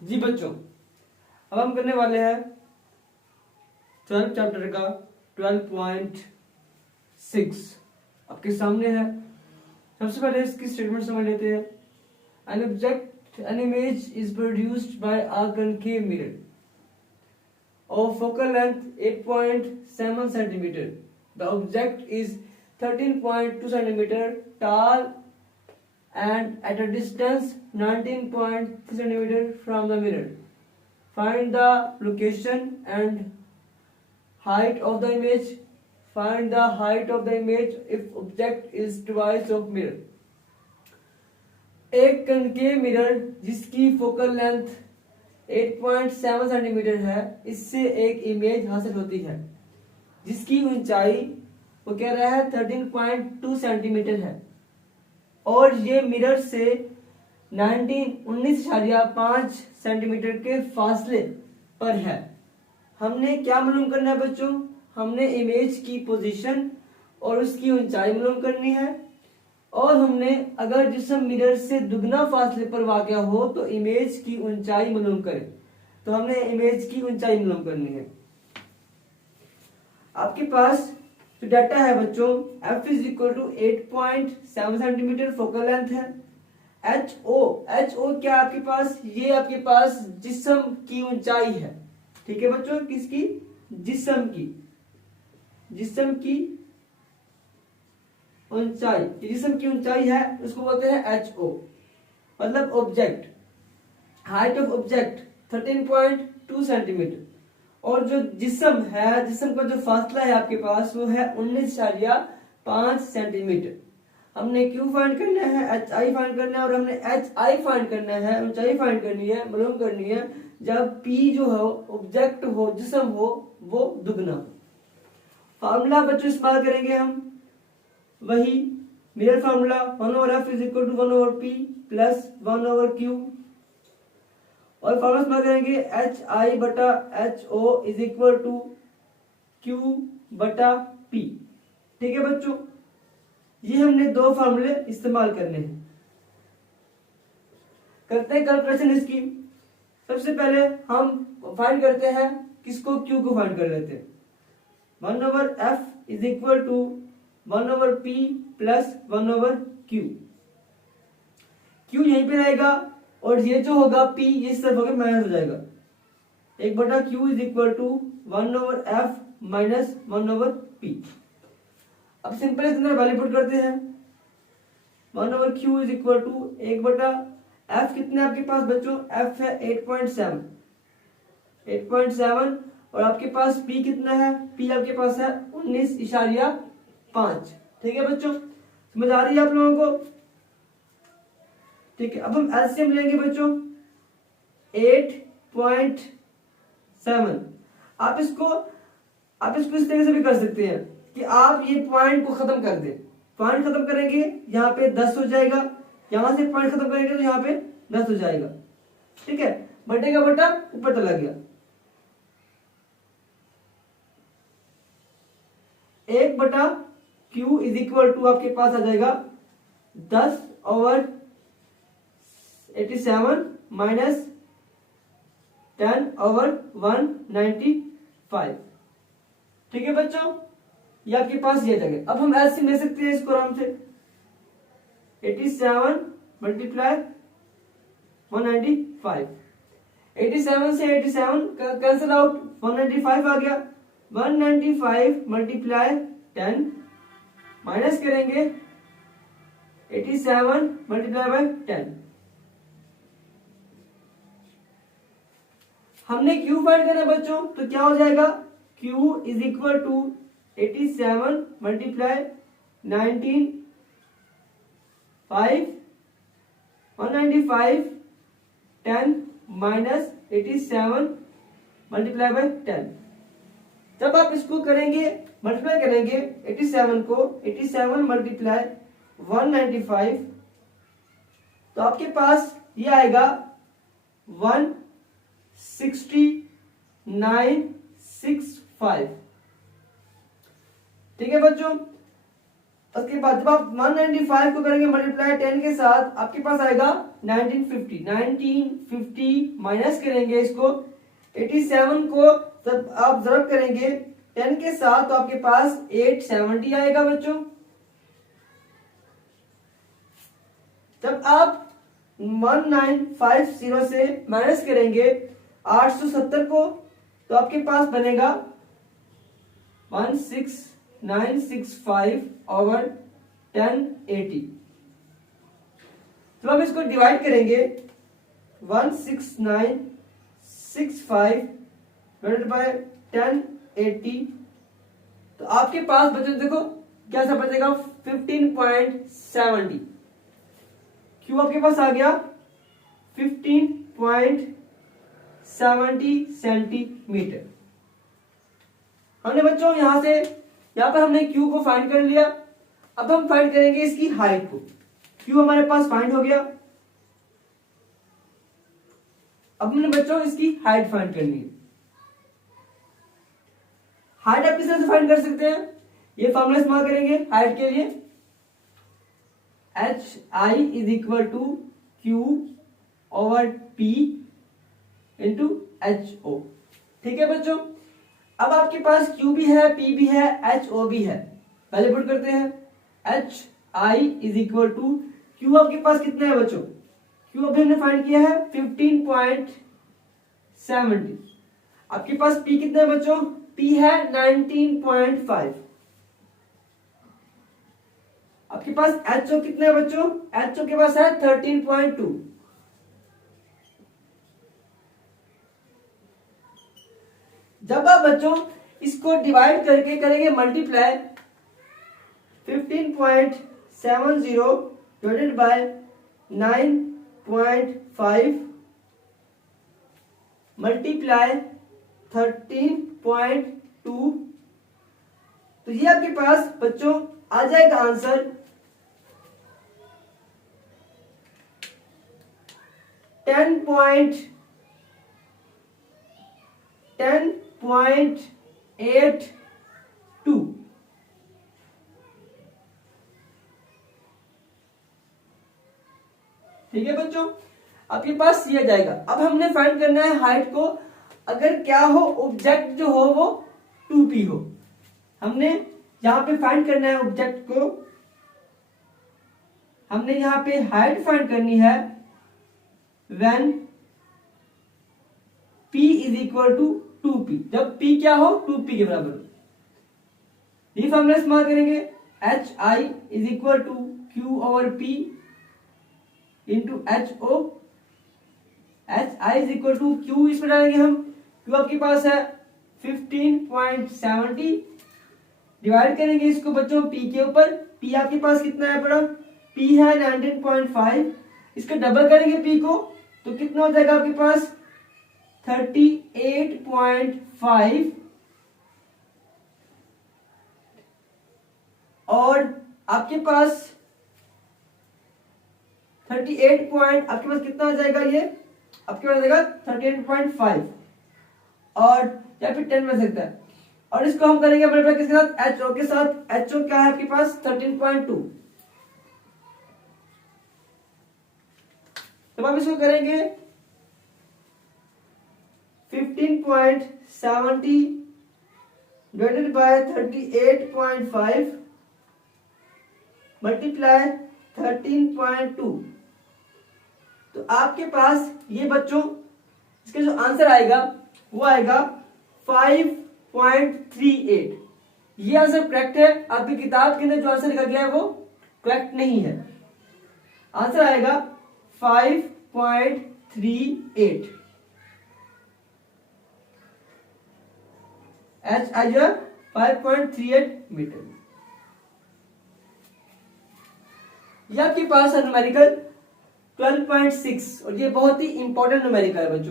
जी बच्चों, अब हम करने वाले हैं 12 चैप्टर का 12.6 आपके सामने है। सबसे पहले इसकी स्टेटमेंट समझ लेते हैं। An object, an image is produced by a concave mirror of focal length 8.7 centimeter. The object is 13.2 centimeter tall and at a distance 19.3 centimeter from the mirror. Find the location and height of the image. Find the height of the image if object is twice of mirror. एक concave mirror जिसकी focal length 8.7 centimetre है, इससे एक image हासिल होती है जिसकी ऊंचाई वो कह रहा है 13.2 सेंटीमीटर है और ये मिरर से 19.5 सेंटीमीटर के फासले पर है। हमने क्या मालूम करना है बच्चों? हमने इमेज की पोजीशन और उसकी ऊंचाई मालूम करनी है और हमने अगर जिस्म मिरर से दुगना फासले पर वाक़या हो तो इमेज की ऊंचाई मालूम करें। तो हमने इमेज की ऊंचाई मालूम करनी है। आपके पास जो डाटा है बच्चों, f = 8.7 सेंटीमीटर फोकल लेंथ है। ho क्या आपके पास? ये आपके पास जिस्म की ऊंचाई है। ठीक है बच्चों, किसकी? जिस्म की ऊंचाई, जिस्म की ऊंचाई है उसको बोलते हैं ho, मतलब object. Height of object 13.2 centimetre और जो जिस्म है, जिस्म का जो फासला है आपके पास वो है 19.5 सेंटीमीटर। हमने Q फाइंड करना है, HI फाइंड करना है और हमने HI फाइंड करना है, ऊंचाई फाइंड करनी है, मालूम करनी है जब P जो हो, ऑब्जेक्ट हो, जिस्म हो, वो दुगना हो। फार्मूला बच्चों इस्तेमाल करेंगे हम वही mirror formula 1/f = 1/p + 1/q और फार्मूला इस्तेमाल करेंगे HI/HO = Q/P। ठीक है बच्चों, ये हमने दो फार्मूले इस्तेमाल करने हैं। करते हैं कैलकुलेशन इसकी। सबसे पहले हम फाइंड करते हैं किसको? Q को फाइंड कर लेते हैं। 1/f = 1/p + 1/q। Q यहीं पे रहेगा और ये जो होगा P ये इस तरफ होकर माइनस हो जाएगा। 1/q = 1/f - 1/p। अब सिंपल इसके अंदर वैल्यू पुट करते हैं। 1/q = 1/f कितना है आपके पास बच्चों? f है 8.7 और आपके पास p कितना है? p आपके पास है 19.5। ठीक है बच्चों, समझ आ रही है आप लोगों को? ठीक है, अब हम एलसीएम लेंगे बच्चों 8.7। आप इसको इस तरीके से भी कर सकते हैं कि आप ये पॉइंट को खत्म कर दें। पॉइंट खत्म करेंगे यहाँ पे 10 हो जाएगा, यहां से पॉइंट खत्म करेंगे तो यहाँ पे 10 हो जाएगा। ठीक है, बटे का बटा ऊपर चला गया। 1/q = आपके पास आ जाएगा 10/87 - 10/195। ठीक है बच्चों, ये आपके पास ये जगह। अब हम एलसीएम ले सकते हैं इसको आराम से। 87 × 195। 87 से 87 कैंसिल आउट, 195 आ गया। 195 × 10 माइनस करेंगे 87 × 10। हमने Q फाइंड करना बच्चों, तो क्या हो जाएगा? Q = 87 × 195 10 minus 87 × 10। जब आप इसको करेंगे, मल्टीप्लाई करेंगे 87 को 87 × 195 तो आपके पास ये आएगा 16965। ठीक है बच्चों, उसके बाद जब आप 195 को करेंगे मल्टीप्लाई 10 के साथ, आपके पास आएगा 1950 माइनस करेंगे इसको 87 को जब आप ज़रब करेंगे 10 के साथ, तो आपके पास 870 आएगा बच्चों। जब आप 1950 से माइनस करेंगे 870 को, तो आपके पास बनेगा 16965 ओवर 1080। तो हम इसको डिवाइड करेंगे 16965 डिवाइडेड बाय 1080, तो आपके पास बच्चों देखो क्या सा बचेगा 15.70। क्यों आपके पास आ गया 15.70 सेंटीमीटर। हमने बच्चों यहां पर हमने क्यू को फाइंड कर लिया। अब हम फाइंड करेंगे इसकी हाइट को। क्यू हमारे पास फाइंड हो गया। अब हमने बच्चों इसकी हाइट फाइंड करनी है। हाइट आप किस तरह से फाइंड कर सकते हैं, ये फॉर्मूला इस्तेमाल करेंगे हाइट के लिए। H I is equal to Q over P into H O. ठीक है बच्चों, अब आपके पास Q भी है, P भी है, HO भी है। पहले पुट करते हैं। H I is equal to Q आपके पास कितना है बच्चों, क्यू अभी हमने फाइंड किया है 15.70। आपके पास P कितना है बच्चों, P है 19.5। आपके पास HO कितना है बच्चों, HO के पास है 13.2। जब आप बच्चों इसको डिवाइड करके करेंगे मल्टीप्लाई 15.70 डिवाइडेड बाय 9.5 मल्टीप्लाई 13.2, तो ये आपके पास बच्चों आ जाएगा आंसर 10.82। ठीक है बच्चों, आपके पास ये आ जाएगा। अब हमने फाइंड करना है हाइट को। अगर क्या हो, ऑब्जेक्ट जो हो वो 2p हो। हमने यहां पे फाइंड करना है ऑब्जेक्ट को, हमने यहां पे हाइट फाइंड करनी है when p is equal to 2p। जब p क्या हो, 2p के बराबर हो। ये फॉर्मूला इस्तेमाल करेंगे। H I is equal to Q over p into H O. H I is equal to Q, इसमें डालेंगे हम, क्यू आपके पास है 15.70, डिवाइड करेंगे इसको बच्चों p के ऊपर। p आपके पास कितना है बड़ा, p है 19.5। इसका डबल करेंगे p को, तो कितना हो जाएगा आपके पास 38.5। और आपके पास 38 पॉइंट, आपके पास कितना आ जाएगा, ये आपके पास आ जाएगा 38.5 और या फिर 10 बन सकता है। और इसको हम करेंगे मल्टीप्लाई किसके साथ, HO के साथ। HO क्या है आपके पास 13.2। तो हम इसको करेंगे 15.70 डिवाइडेड बाय 38.5 मल्टीप्लाई 13.2, तो आपके पास ये बच्चों इसका जो आंसर आएगा वो आएगा 5.38। ये आंसर करेक्ट है। आपकी किताब के अंदर जो आंसर लिखा गया है वो करेक्ट नहीं है। आंसर आएगा 5.38। H I 5.38 metre. ये आपके पास है न्यूमेरिकल 12.6 और ये बहुत ही इंपॉर्टेंट न्यूमेरिकल है बच्चों।